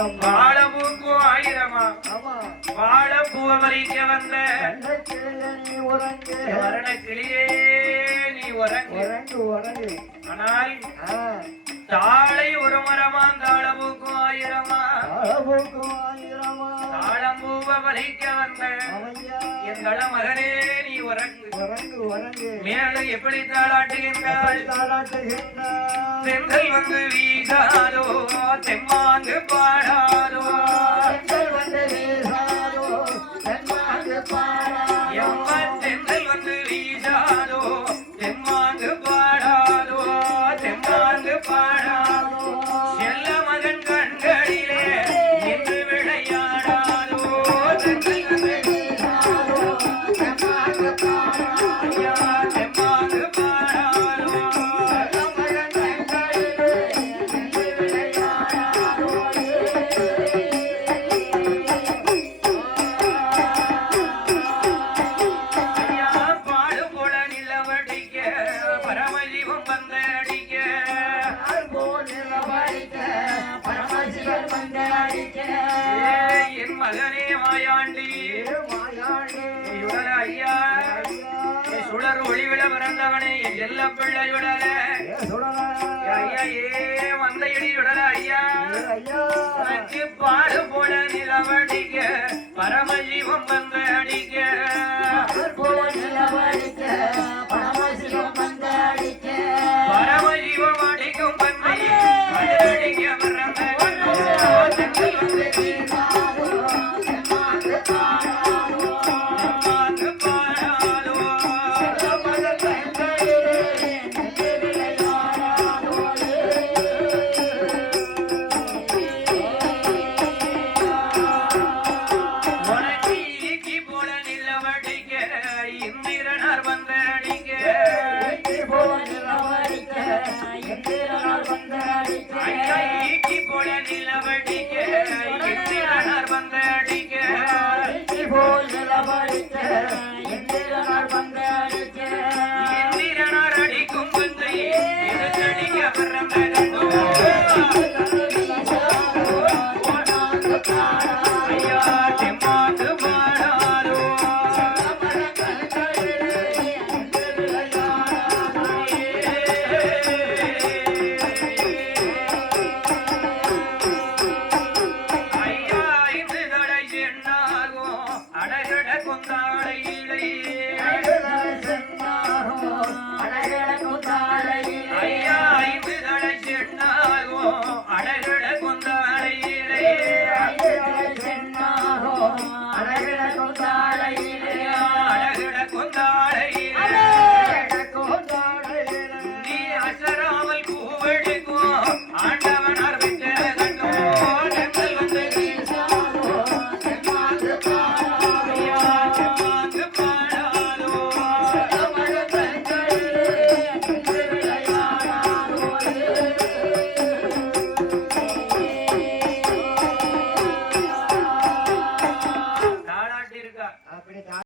வாழப்பூக்கும் ஆயிரமா வாழப்பூவ வலிக்க வந்த வரண கிளியே நீ உறங்கு. ஆனால் தாளை ஒரு மரமாம் தாழப்பூக்கும் ஆயிரமா தாழம்பூவ வலிக்க வந்த எங்கள மகனே நீ உறங்கு. மேலும் எப்படி தாளாட்டுகின்றாள்? செந்தல் வந்து வீசாதோ தெம்மாங்கு பாடாதோ எம்மன் செந்தல் வந்து வீசாதோ தெம்மாங்கு பாடாதோ தெம்மாங்கு பாடாதோ செல்ல மகன் கண்களிலே நின்று விளையாடாதோ செந்தல் வந்து வீசாதோ தெம்மாங்கு பாடாதோ தெம்மாங்கு பாடாதோ என் மகனே மாயாண்டி ஐயா சுடர் ஒளிவிட பிறந்தவனே என் செல்ல பிள்ளையுடல ஐயா வந்த இடியுடல ஐயா பாடு போல நிலவடிக்க பரமஜீவம் வந்த அடிக்க பரமஜீவம் அடிக்கும் பன்மை அடிக்க பிறந்த அடிக்கும் பந்தை ஐயா தெம்மாங்கு பாடாதோ ஐயா இன்று தடை என்னாகும் அடகட கொந்தாடை ஐயா ஐந்து தடை சென்னாகும் அடகட கொந்தாடை